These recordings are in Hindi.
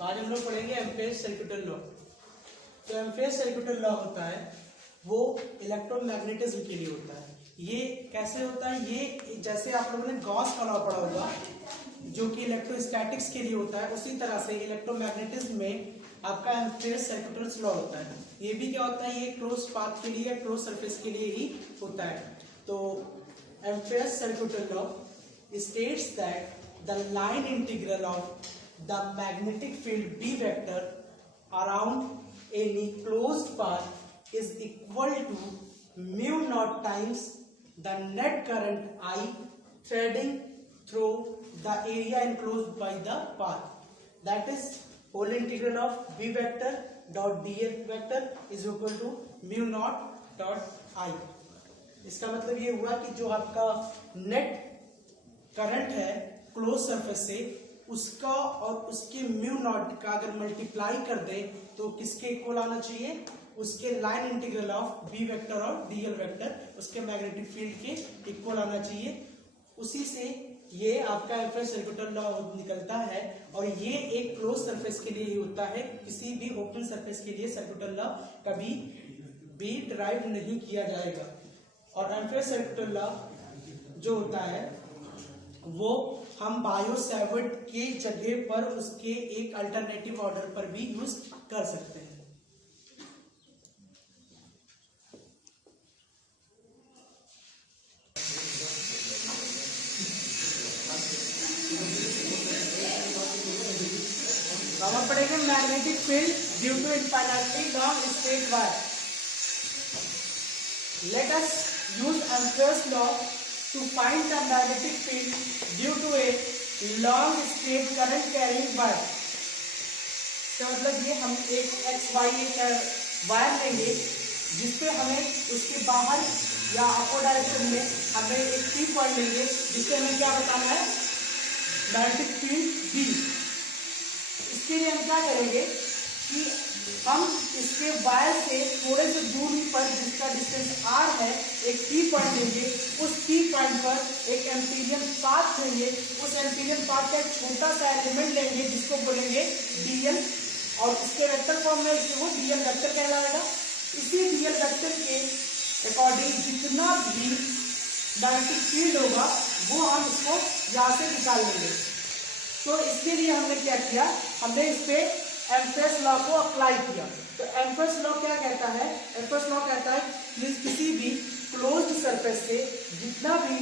तो आज हम लोग पढ़ेंगे एम्पेयर्स सर्किटल लॉ। तो एम्पेयर्स सर्किटल लॉ होता है वो इलेक्ट्रोमैग्नेटिज्म के लिए होता है। ये कैसे होता है? ये जैसे आप लोगों ने गॉस का लॉ पढ़ा होगा जो कि इलेक्ट्रोस्टैटिक्स के लिए होता है, उसी तरह से इलेक्ट्रोमैग्नेटिज्म में आपका एम्पेयर्स सर्किटल लॉ होता है। ये भी क्या होता है? ये क्लोज पाथ के लिए, क्लोज सरफेस के लिए ही होता है। तो Ampere's circuital law states that the line integral of the magnetic field B vector around any closed path is equal to mu naught times the net current I threading through the area enclosed by the path. That is whole integral of B vector dot dl vector is equal to mu naught dot I. इसका मतलब ये हुआ कि जो आपका नेट करंट है क्लोज सरफेस से, उसका और उसके म्यू नॉट का अगर मल्टीप्लाई कर दे तो किसके इक्वल आना चाहिए? उसके line integral of B vector और डीएल वेक्टर उसके मैग्नेटिक फील्ड के इक्वल आना चाहिए। उसी से ये आपका एम्पेयर्स सर्किटल लॉ निकलता है और ये एक क्लोज सरफेस के लिए ही होता है। किसी भी ओपन सरफेस के लिए सर्किटल लॉ कभी भी डिराइव नहीं किया जाएगा। और एम्पेयर्स सर्किटल लॉ जो होता है वो हम बायो सैवर्ट के जगह पर उसके एक अल्टरनेटिव ऑर्डर पर भी यूज कर सकते हैं। अब हम पढ़ेंगे magnetic field due to infinitely long straight wire. Let us use Ampere's law to find the magnetic field due to a long straight current carrying wire। तो मतलब ये हम एक XY एक वायर लेंगे जिसपे हमें उसके बाहर या अपोजिट डायरेक्शन में हमें एक P पॉइंट लेंगे जिससे हमें क्या बताना है? Magnetic field B। इसके लिए हम क्या करेंगे कि हम इसके वायर से थोड़े से दूरी पर जिसका डिस्टेंस r है एक P पॉइंट लेंगे। उस P पॉइंट पर एक एम्पीरियन पाथ लेंगे। उस एम्पीरियन पाथ का एक छोटा सा एलिमेंट लेंगे जिसको बोलेंगे dl और उसके वेक्टर फॉर्म में वो dl वेक्टर कहलाएगा। इसी dl वेक्टर के अकॉर्डिंग जितना भी मैग्नेटिक फील्ड होगा वो हम इसको यहाँ से निकाल लेंगे। तो इसके लिए हमने क्या किया? हमने इस पे एम्पेयर्स लॉ को अप्लाई किया। तो एम्पेयर्स लॉ क्या कहता है? एम्पेयर्स लॉ कहता है कि किसी भी क्लोज्ड सरफेस से जितना भी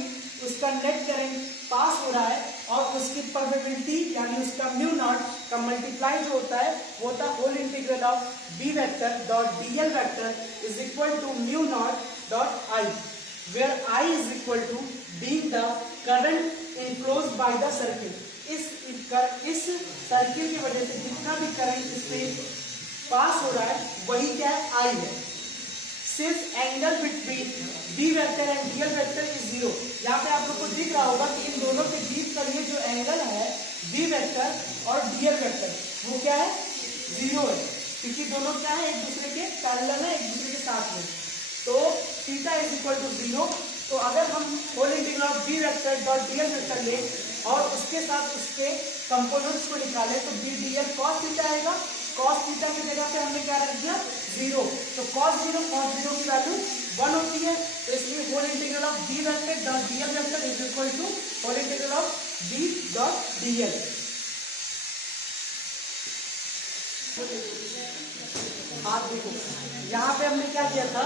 उसका नेट करंट पास हो रहा है और उसकी परमेबिलिटी यानी उसका म्यू नॉट का मल्टीप्लाई जो होता है वो होता है whole integral of B vector dot dl vector is equal to mu naught dot I, where I is equal to being the current enclosed by the circle. इस सर्किल की वजह से जितना भी करंट इससे पास हो रहा है वही क्या है? आई है। Since angle between B vector and dl vector is zero. यहाँ पे आप लोग को दिख रहा होगा कि इन दोनों के बीच का ये जो एंगल है बी वेक्टर और डीएल वेक्टर वो क्या है? जीरो है, क्योंकि दोनों क्या है? एक दूसरे के पैरेलल है, एक दूसरे के साथ में। तो theta is equal to zero. तो अगर हम whole integral of B vector dot dl vector ले और उसके साथ उसके कंपोनेंट्स को निकाले तो बी डीएल कॉस थीटा आएगा। कॉस थीटा की जगह पे हमने क्या रख दिया? जीरो। तो कॉस जीरो की वैल्यू 1 होती है। तो इसलिए whole integral of B vector dot dl vector is equal to whole integral of B dot dl. आप देखो यहाँ पे हमने क्या किया था?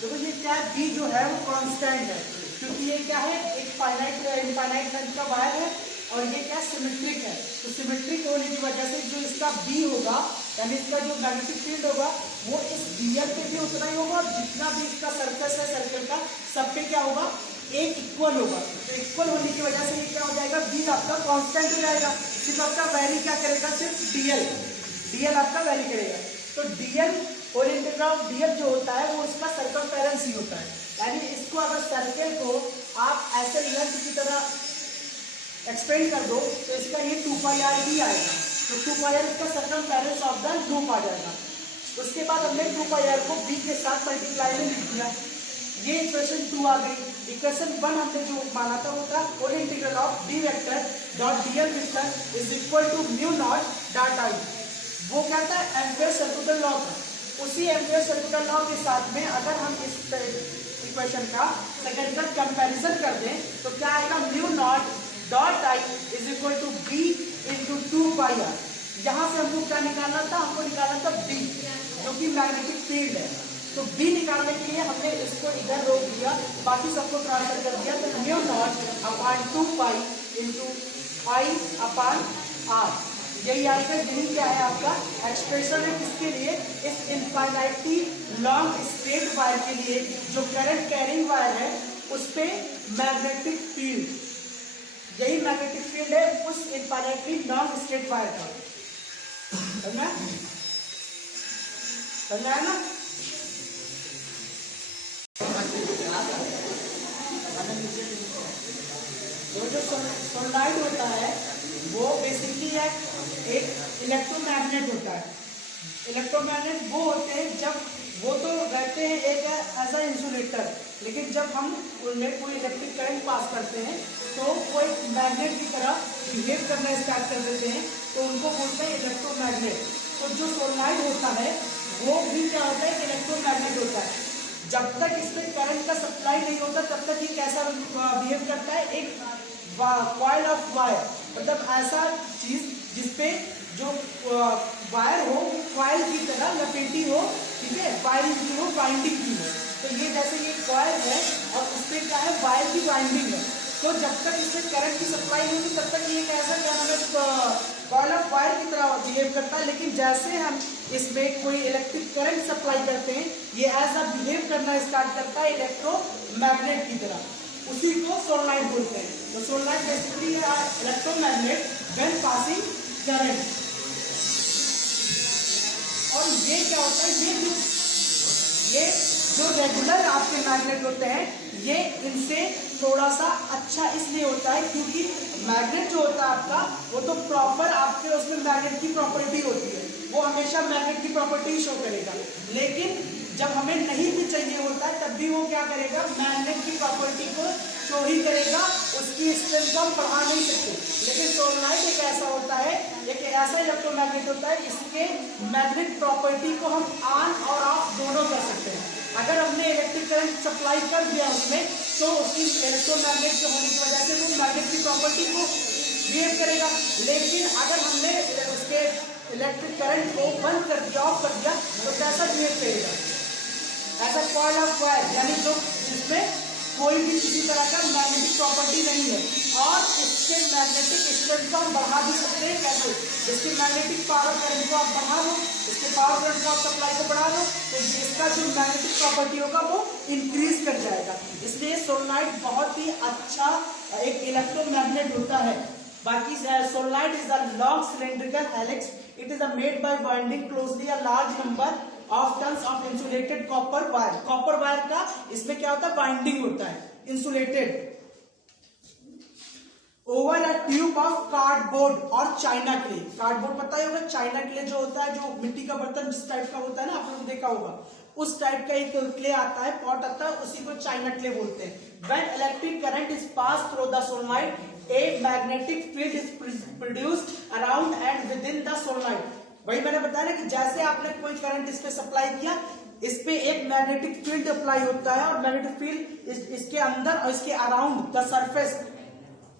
देखो ये क्या है? बी जो है वो कांस्टेंट है क्योंकि ये क्या है? एक इनफाइनाइट लेंथ का वायर है और ये क्या? सिमेट्रिक है। तो सिमेट्रिक होने की वजह से जो इसका बी होगा यानी इसका जो मैग्नेटिक फील्ड होगा वो इस डीएल पे भी उतना ही होगा और जितना भी इसका सरफेस है सर्कल का सब पे क्या होगा? एक इक्वल होगा। तो इक्वल होने की वजह से ये क्या हो जाएगा? बी आपका कांस्टेंट हो जाएगा। सिर्फ आपका वैरी क्या करेगा? सिर्फ डीएल आपका वैरी करेगा। तो dl whole integral of dl जो होता है वो इसका सर्कमफेरेंस ही होता है। यानी इसको अगर सर्कल को आप ऐसे लेंथ की तरह एक्सपेंड कर दो तो इसका ये 2πr ही आएगा। तो 2πr इसका सर्कमफेरेंस ऑफ द लूप आ जाएगा। उसके बाद हमने 2πr को b के साथ मल्टीप्लाई में लिख दिया। ये इक्वेशन 2 आ गई। इक्वेशन 1 हमने जो माना था वो था whole integral of D vector dot dl vector is equal to mu naught dot I. वो क्या था, एम्पियर सर्कुलर लॉ था। उसी एम्पियर सर्कुलर लॉ के साथ में अगर हम इस इक्वेशन का सेकंड का कंपैरिजन कर दें तो क्या आएगा, mu naught dot I is equal to B into 2πr। यहाँ से हमको क्या निकालना था, हमको निकालना था बी, जो कि मैग्नेटिक फील्ड है। तो बी निकालने के लिए हमने इसको इधर रोक दिया, बाकी सबको ट्रांसफर कर दिया। तो mu not upon 2π into I upon R, यही आएगा। यही क्या है आपका एक्सप्रेशन है, किसके लिए, इस इनफाइनाइटली लॉन्ग स्ट्रेट वायर के लिए, जो करंट कैरिंग वायर है उस पे मैग्नेटिक फील्ड, यही मैग्नेटिक फील्ड है उस इनफाइनाइटली लॉन्ग स्ट्रेट वायर का। समझ आया ना? तो जो सोलेनॉइड होता है वो बेसिकली एक इलेक्ट्रोमैग्नेट होता है। इलेक्ट्रोमैग्नेट वो होते हैं जब वो तो रहते हैं एक एज अ इंसुलेटर, लेकिन जब हम उनमें कोई इलेक्ट्रिक करंट पास करते हैं तो वो एक मैग्नेट की तरह बिहेव करना स्टार्ट कर देते हैं, तो उनको बोलते हैं इलेक्ट्रोमैग्नेट। तो जो सोलेनॉइड होता है वो भी क्या होता है, इलेक्ट्रोमैग्नेट होता है। जब तक इसमें करंट का सप्लाई नहीं होता तब तक ये कैसा बिहेव करता है, एक कॉइल ऑफ वायर, मतलब ऐसा चीज जिसपे जो वायर हो वो कॉइल की तरह लपेटी हो, ठीक है, वायरिंग की हो, बाइंडिंग की हो। तो ये जैसे ये कॉइल है और उसपे क्या है, वायर की बाइंडिंग है। तो जब तक इसमें करंट की सप्लाई होगी तब तक ये कैसा क्या नाम है, कॉइल ऑफ वायर की तरह बिहेव करता है। लेकिन जैसे हम इसमें कोई इलेक्ट्रिक करंट सप्लाई करते हैं ये ऐसा बिहेव करना स्टार्ट करता है इलेक्ट्रोमैग्नेट की तरह, उसी को सोलेनॉइड बोलते हैं। तो solenoid basically electromagnet when passing current. और ये क्या होता है, ये जो रेगुलर आपके मैग्नेट होते हैं ये इनसे थोड़ा सा अच्छा इसलिए होता है क्योंकि मैग्नेट जो होता है आपका वो तो प्रॉपर आपके उसमें मैग्नेट की प्रॉपर्टी होती है, वो हमेशा मैग्नेट की प्रॉपर्टी शो करेगा। लेकिन जब हमें नहीं भी चाहिए होता है तब भी वो क्या करेगा, मैग्नेट की प्रॉपर्टी को शो ही करेगा, उसकी स्ट्रेंथ को हम बढ़ा नहीं सकते। लेकिन सोलेनॉइड एक ऐसा होता है, एक ऐसा इलेक्ट्रोमैग्नेट होता है इसके मैग्नेट प्रॉपर्टी को हम ऑन और ऑफ दोनों कर सकते हैं। अगर हमने इलेक्ट्रिक करंट सप्लाई कर दिया उसमें तो उसकी इलेक्ट्रोमैग्नेट के होने की वजह से वो मैग्नेट की प्रॉपर्टी को बिहेव करेगा। लेकिन अगर हमने उसके इलेक्ट्रिक करंट को बंद कर दिया, ऑफ कर दिया, तो कैसा बिहेव करेगा, ऐसा कॉइल ऑफ वायर, यानी जो जिसमें कोई भी किसी तरह का मैग्नेटिक प्रॉपर्टी नहीं है। और इसके मैग्नेटिक स्ट्रेंथ को हम बढ़ा भी सकते हैं। कैसे, इसकी मैग्नेटिक पावर करंट को आप बढ़ा लो, इसके पावर करंट को आप सप्लाई को बढ़ा लो, तो इसका जो मैग्नेटिक प्रॉपर्टी होगा वो इंक्रीज कर जाएगा। इसलिए सोलेनॉइड बहुत ही अच्छा एक इलेक्ट्रोमैग्नेट होता है। बाकी solenoid is a long cylindrical helix, it is made by binding closely a large number of turns of insulated copper wire. Copper wire का इसमें क्या होता है, बाइंडिंग होता है, insulated over a tube of cardboard और चाइना क्ले। कार्डबोर्ड पता ही होगा, चाइना क्ले जो होता है, जो मिट्टी का बर्तन जिस टाइप का होता है ना, आप लोगों ने देखा होगा, उस टाइप का एक क्ले आता है, पॉट आता है, उसी को चाइना क्ले बोलते हैं। When electric current is passed through the solenoid, a magnetic field is produced around and within the solenoid। वही मैंने बताया ना कि जैसे आपने कोई करंट इस पे सप्लाई किया, इस पे एक मैग्नेटिक फील्ड अप्लाई होता है और मैग्नेटिक फील्ड इसके अंदर और इसके अराउंड द सरफेस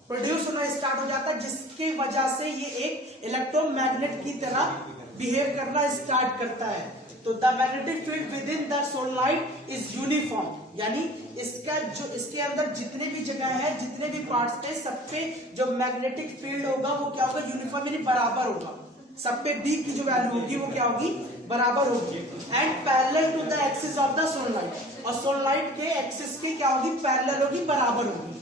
प्रोड्यूस होना स्टार्ट हो जाता है, जिसकी वजह से ये एक इलेक्ट्रोमैग्नेट की तरह बिहेव करना स्टार्ट करता है। तो the magnetic field with in the solenoid is uniform, यानी इसका जो इसके अंदर जितने भी जगह है, जितने भी पार्ट्स है, सब पे जो मैग्नेटिक फील्ड होगा वो क्या होगा, यूनिफॉर्म यानी बराबर होगा। सब पे B की जो वैल्यू होगी वो क्या होगी, बराबर होगी। And parallel to the axis of the solenoid, और सोलेनॉइड के एक्सिस के क्या होगी, पैरेलल होगी, बराबर होगी।